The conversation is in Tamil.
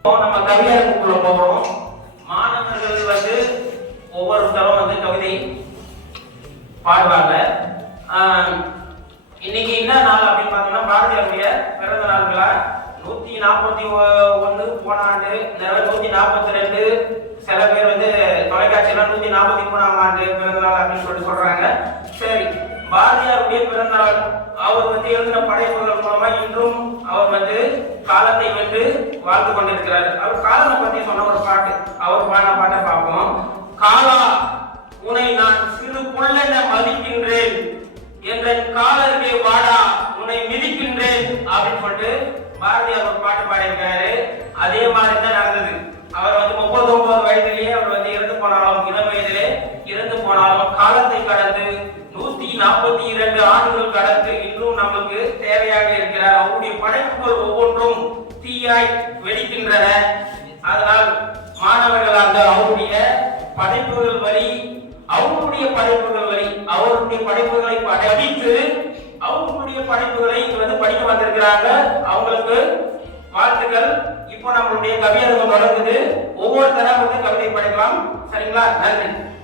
இப்போ நம்ம கவியரங்குக்குள்ள போகிறோம் மாணவர்கள் வந்து ஒவ்வொருத்தரும் வந்து கவிதை பாடுவாங்க. இன்னைக்கு என்ன நாள் அப்படின்னு பார்த்தோம்னா பாரதியாருடைய பிறந்த நாள்களா நூத்தி நாற்பத்தி ஒன்று போன ஆண்டு நிறைய நூத்தி நாற்பத்தி ரெண்டு. சில பேர் வந்து தொலைக்காட்சியில நூத்தி நாற்பத்தி மூணாம் ஆண்டு பிறந்த நாள் அப்படின்னு சொல்லிட்டு சொல்றாங்க. சரி பாரதியாருடைய பிறந்த நாள் அவர் வந்து எழுதின படைப்பு அவர் வந்து காலத்தை வென்று வாழ்ந்து கொண்டிருக்கிறார். அவர் காலத்தை பத்தி சொன்ன ஒரு பாட்டு. அவர் பாடின பாட்டை பார்ப்போம். காலா உன்னை நான் சிறு புல்லென மதிக்கின்றேன். என்ற காலருக்கே வாடா உன்னை மிதிக்கின்றேன். அப்படின்னு சொல்லிட்டு பாரதி அவர் பாட்டு பாடியிருக்காரு. அதே மாதிரி தான் நடந்தது. அவர் வந்து முப்பது ஒன்பது வயதிலேயே அவர் வந்து இறந்து போனாலும் இளம் வயதிலே இறந்து போனாலும் காலத்தை கடந்து நூத்தி நாற்பத்தி இரண்டு ஆண்டுகள் கடந்து நம்மளுக்கு நமக்கு தேவையாக இருக்கிறார் அவருடைய படைப்புகள் ஒவ்வொன்றும் தீயாய் வெடிக்கின்றன. அதனால் மாணவர்கள் அந்த அவருடைய படைப்புகள் வழி அவருடைய படைப்புகள் வழி அவருடைய படைப்புகளை படித்து அவங்களுடைய படைப்புகளை இங்க வந்து படிக்க வந்திருக்கிறாங்க. அவங்களுக்கு வாழ்த்துக்கள். இப்போ நம்மளுடைய கவியரங்கம் தொடங்குது. ஒவ்வொருத்தரா வந்து கவிதை படிக்கலாம். சரிங்களா? நன்றி.